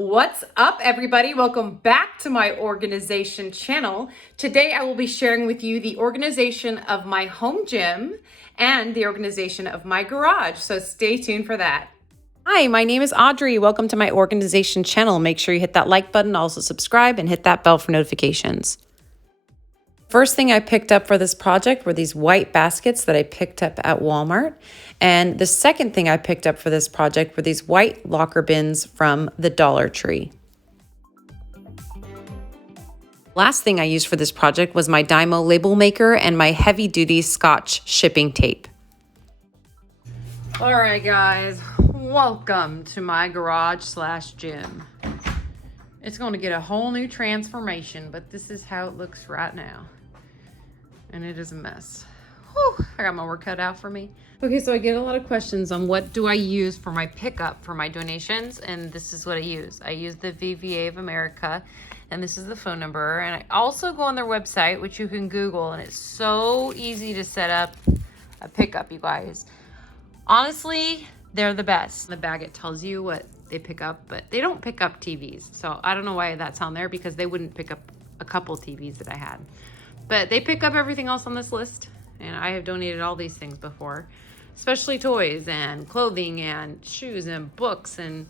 What's up, everybody? Welcome back to my organization channel. Today I will be sharing with you the organization of my home gym and the organization of my garage, so stay tuned for that. Hi, my name is Audrey. Welcome to my organization channel. Make sure you hit that like button, also subscribe, and hit that bell for notifications. First thing I picked up for this project were these white baskets that I picked up at Walmart. And the second thing I picked up for this project were these white locker bins from the Dollar Tree. Last thing I used for this project was my Dymo label maker and my heavy duty Scotch shipping tape. All right, guys, welcome to my garage slash gym. It's going to get a whole new transformation, but this is how it looks right now. And it is a mess. Whew, I got my work cut out for me. Okay, so I get a lot of questions on what do I use for my pickup for my donations, and this is what I use. I use the VVA of America, and this is the phone number. And I also go on their website, which you can Google, and it's so easy to set up a pickup, you guys. Honestly, they're the best. In the bag, it tells you what they pick up, but they don't pick up TVs. So I don't know why that's on there, because they wouldn't pick up a couple TVs that I had. But they pick up everything else on this list, and I have donated all these things before, especially toys and clothing and shoes and books and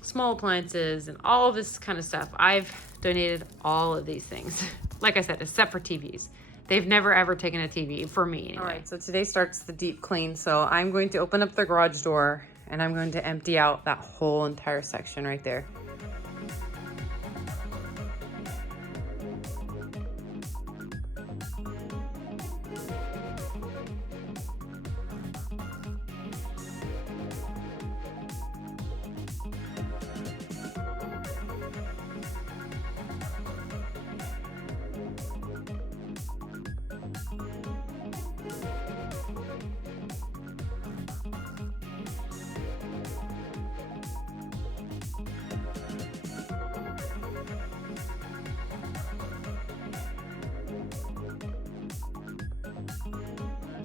small appliances and all this kind of stuff. I've donated all of these things, like I said, except for TVs. They've never ever taken a TV for me anyway. All right, so today starts the deep clean. So I'm going to open up the garage door and I'm going to empty out that whole entire section right there.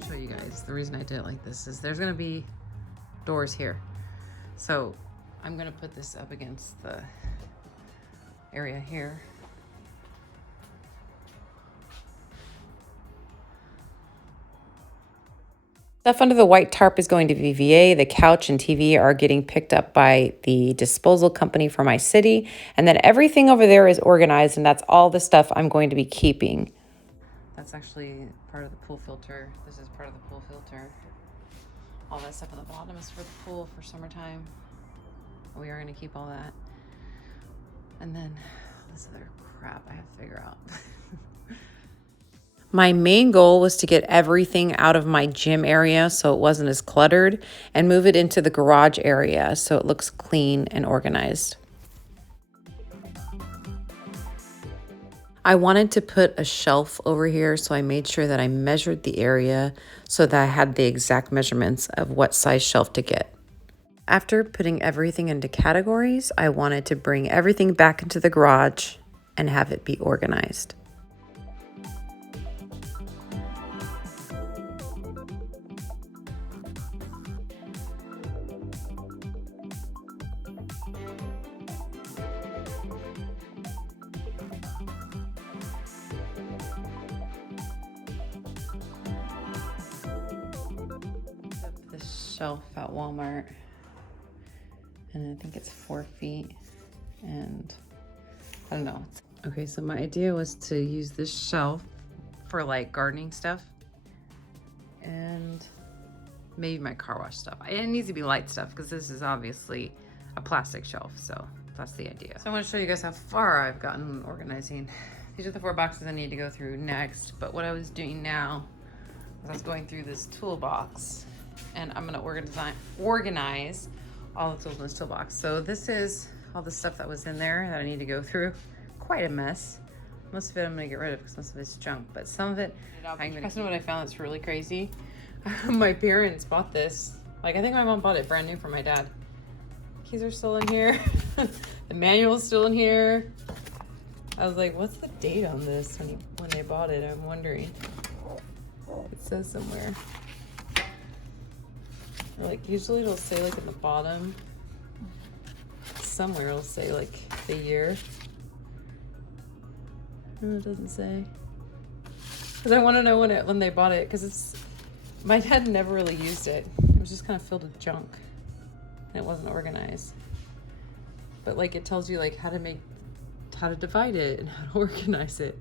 Show you guys the reason I did it like this is there's going to be doors here, so I'm going to put this up against the area here. Stuff under the white tarp is going to VVA. The couch and TV are getting picked up by the disposal company for my city, and then everything over there is organized, and that's all the stuff I'm going to be keeping. That's actually part of the pool filter. This is part of the pool filter. All that stuff on the bottom is for the pool for summertime. We are going to keep all that. And then this other crap I have to figure out. My main goal was to get everything out of my gym area so it wasn't as cluttered, and move it into the garage area so it looks clean and organized. I wanted to put a shelf over here, so I made sure that I measured the area so that I had the exact measurements of what size shelf to get. After putting everything into categories, I wanted to bring everything back into the garage and have it be organized. Shelf at Walmart, and I think it's 4 feet, and I don't know. Okay, so my idea was to use this shelf for like gardening stuff and maybe my car wash stuff. It needs to be light stuff because this is obviously a plastic shelf, so that's the idea. So I want to show you guys how far I've gotten organizing. These are the 4 boxes I need to go through next, but what I was doing now was I was going through this toolbox, and I'm gonna organize all the tools in this toolbox. So this is all the stuff that was in there that I need to go through. Quite a mess. Most of it I'm gonna get rid of because most of it's junk, but some of it I'm gonna keep. What I found that's really crazy. My parents bought this. Like, I think my mom bought it brand new for my dad. Keys are still in here. The manual's still in here. I was like, what's the date on this when they bought it? I'm wondering. It says somewhere. Or like usually it'll say like in the bottom somewhere it'll say like the year. No, it doesn't say. Because I want to know when they bought it, because my dad never really used it. It was just kind of filled with junk and it wasn't organized. But like it tells you like how to divide it and how to organize it.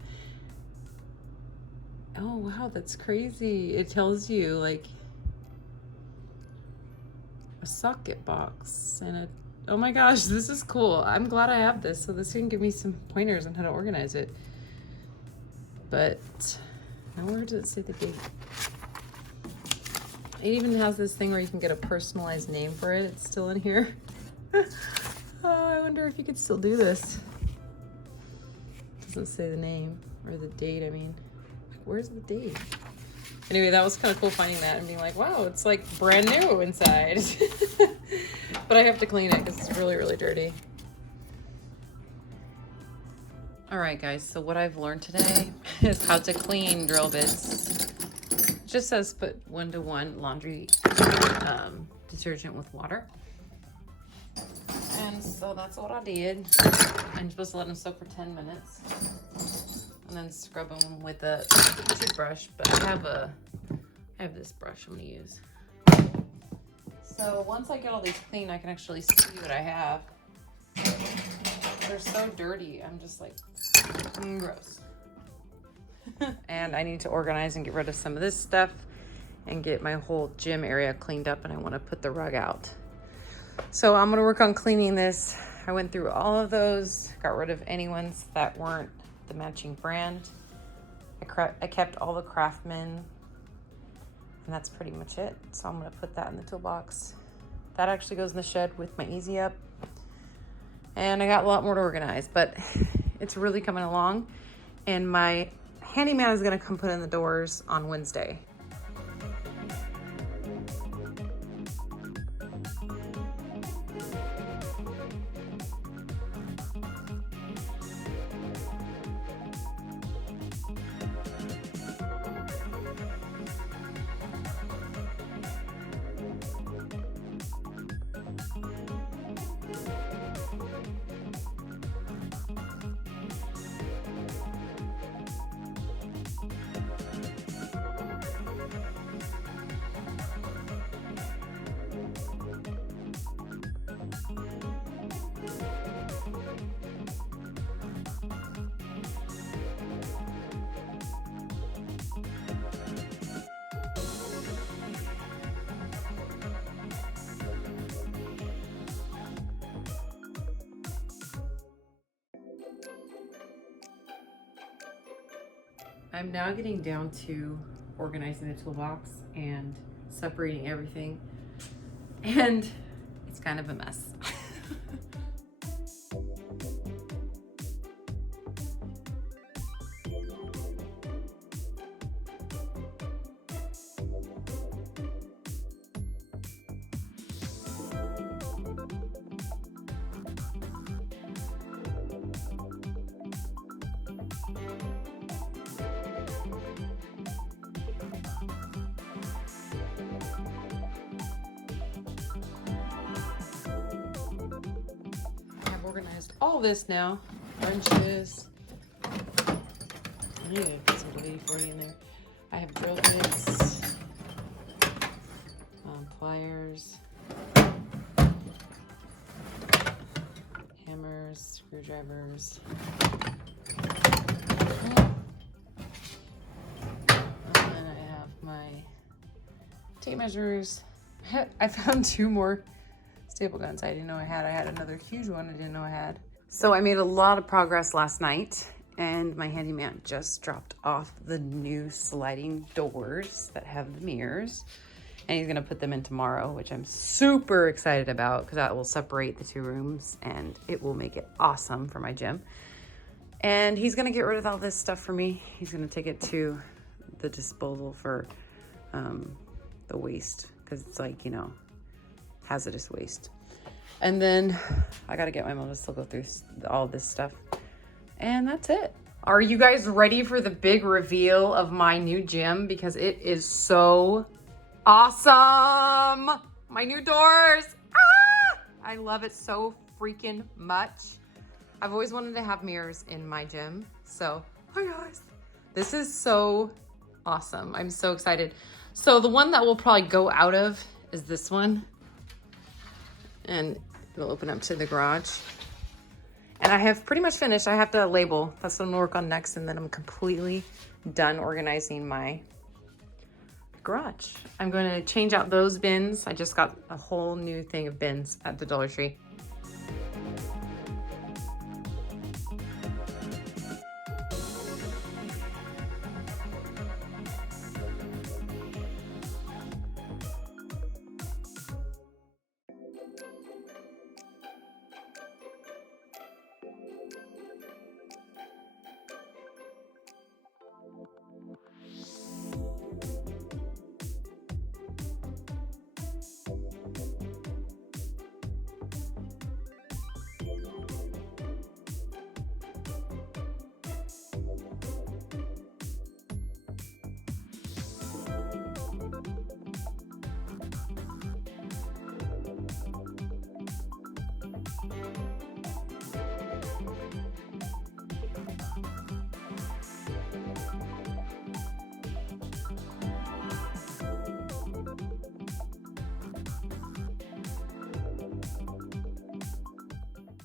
Oh wow, that's crazy. It tells you like a socket box and a, oh my gosh, this is cool. I'm glad I have this, so this can give me some pointers on how to organize it. But now where does it say the date? It even has this thing where you can get a personalized name for it. It's still in here. Oh, I wonder if you could still do this. It doesn't say the name or the date, I mean. Where's the date? Anyway, that was kind of cool finding that and being like, wow, it's like brand new inside. But I have to clean it because it's really, really dirty. All right, guys, so what I've learned today is how to clean drill bits. It just says put 1-to-1 laundry detergent with water. And so that's what I did. I'm supposed to let them soak for 10 minutes. And then scrub them with a toothbrush, but I have this brush I'm gonna use. So once I get all these clean, I can actually see what I have. They're so dirty, I'm just like, gross. And I need to organize and get rid of some of this stuff and get my whole gym area cleaned up, and I wanna put the rug out. So I'm gonna work on cleaning this. I went through all of those, got rid of any ones that weren't the matching brand. I kept all the Craftsman, and that's pretty much it. So I'm gonna put that in the toolbox. That actually goes in the shed with my Easy Up. And I got a lot more to organize, but it's really coming along. And my handyman is gonna come put in the doors on Wednesday. I'm now getting down to organizing the toolbox and separating everything, and it's kind of a mess. Organized all this now. Wrenches. I need to put some WD-40 in there. I have drill bits, pliers, hammers, screwdrivers. And then I have my tape measures. I found 2 more staple guns I didn't know I had. I had another huge one I didn't know I had. So I made a lot of progress last night, and my handyman just dropped off the new sliding doors that have the mirrors, and he's gonna put them in tomorrow, which I'm super excited about because that will separate the 2 rooms and it will make it awesome for my gym. And he's gonna get rid of all this stuff for me. He's gonna take it to the disposal for the waste, because it's like, you know, hazardous waste. And then I gotta get my mom to still go through all this stuff. And that's it. Are you guys ready for the big reveal of my new gym? Because it is so awesome. My new doors. Ah! I love it so freaking much. I've always wanted to have mirrors in my gym. So, hi guys. This is so awesome. I'm so excited. So the one that we'll probably go out of is this one. And it'll open up to the garage. And I have pretty much finished. I have to label. That's what I'm gonna work on next. And then I'm completely done organizing my garage. I'm going to change out those bins. I just got a whole new thing of bins at the Dollar Tree.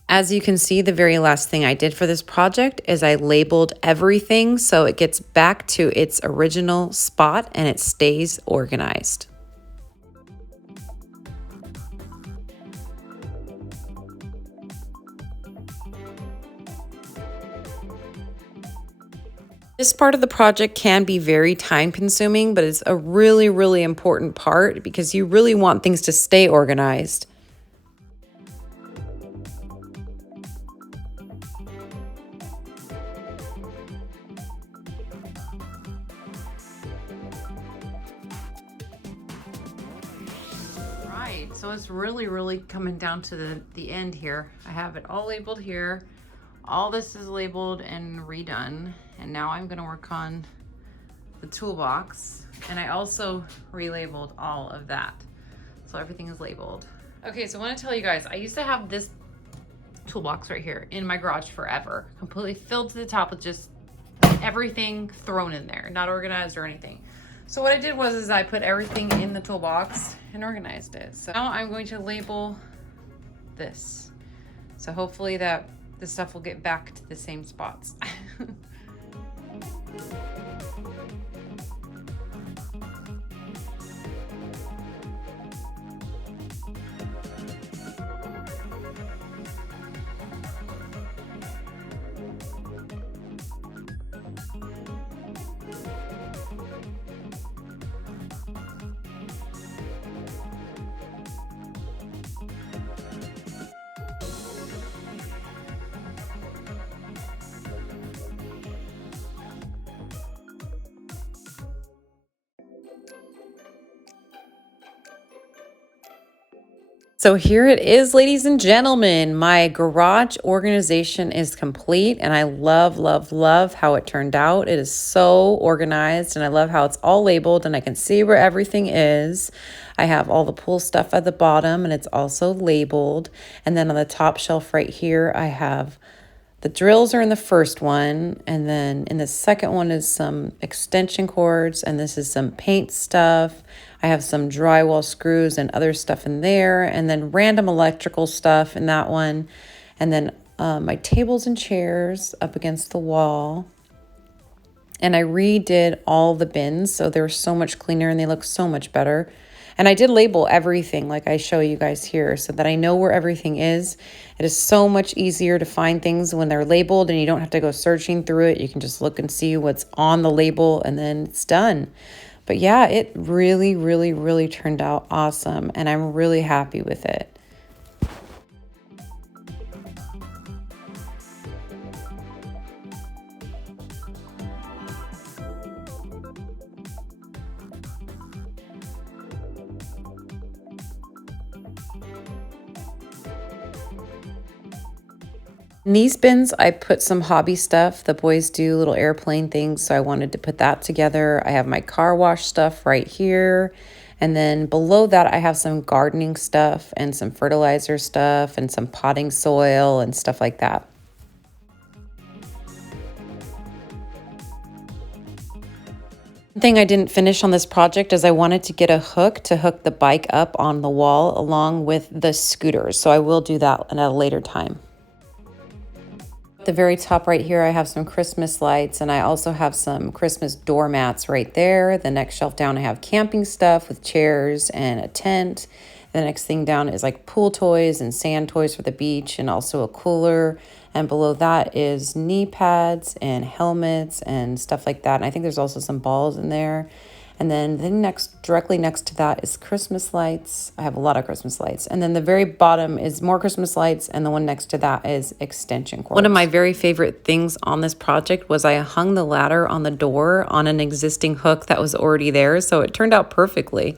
As you can see, the very last thing I did for this project is I labeled everything so it gets back to its original spot and it stays organized. This part of the project can be very time consuming, but it's a really, really important part because you really want things to stay organized. So it's really coming down to the end here. I have it all labeled here. All this is labeled and redone. And now I'm gonna work on the toolbox. And I also relabeled all of that. So everything is labeled. Okay, so I wanna tell you guys, I used to have this toolbox right here in my garage forever, completely filled to the top with just everything thrown in there, not organized or anything. So what I did was I put everything in the toolbox and organized it. So now I'm going to label this. So hopefully that the stuff will get back to the same spots. So here it is, ladies and gentlemen. My garage organization is complete and I love how it turned out. It is so organized and I love how it's all labeled and I can see where everything is. I have all the pool stuff at the bottom and it's also labeled. And then on the top shelf right here, I have the drills are in the first one, and then in the second one is some extension cords, and this is some paint stuff. I have some drywall screws and other stuff in there, and then random electrical stuff in that one. And then my tables and chairs up against the wall. And I redid all the bins, so they're so much cleaner and they look so much better. And I did label everything like I show you guys here so that I know where everything is. It is so much easier to find things when they're labeled and you don't have to go searching through it. You can just look and see what's on the label and then it's done. But yeah, it really turned out awesome and I'm really happy with it. In these bins, I put some hobby stuff. The boys do little airplane things, so I wanted to put that together. I have my car wash stuff right here. And then below that, I have some gardening stuff and some fertilizer stuff and some potting soil and stuff like that. One thing I didn't finish on this project is I wanted to get a hook to hook the bike up on the wall along with the scooters. So I will do that at a later time. At the very top right here, I have some Christmas lights, and I also have some Christmas doormats right there. The next shelf down, I have camping stuff with chairs and a tent. The next thing down is like pool toys and sand toys for the beach, and also a cooler. And below that is knee pads and helmets and stuff like that. And I think there's also some balls in there. And then directly next to that is Christmas lights. I have a lot of Christmas lights. And then the very bottom is more Christmas lights. And the one next to that is extension cords. One of my very favorite things on this project was I hung the ladder on the door on an existing hook that was already there. So it turned out perfectly.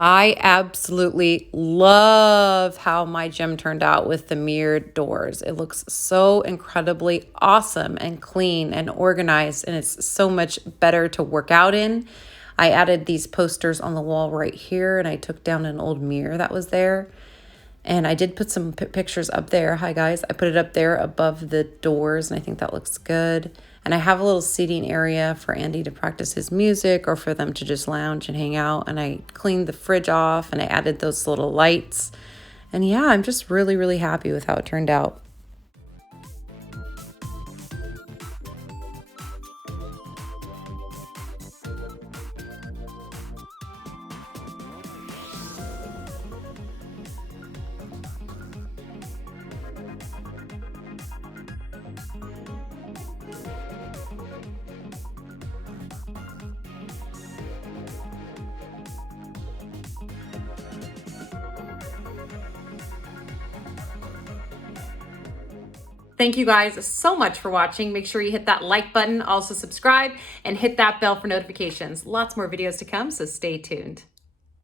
I absolutely love how my gym turned out with the mirrored doors. It looks so incredibly awesome and clean and organized, and it's so much better to work out in. I added these posters on the wall right here, and I took down an old mirror that was there. And I did put some pictures up there. Hi, guys. I put it up there above the doors, and I think that looks good. And I have a little seating area for Andy to practice his music or for them to just lounge and hang out. And I cleaned the fridge off, and I added those little lights. And yeah, I'm just really, really happy with how it turned out. Thank you guys so much for watching. Make sure you hit that like button, also subscribe, and hit that bell for notifications. Lots more videos to come, so stay tuned.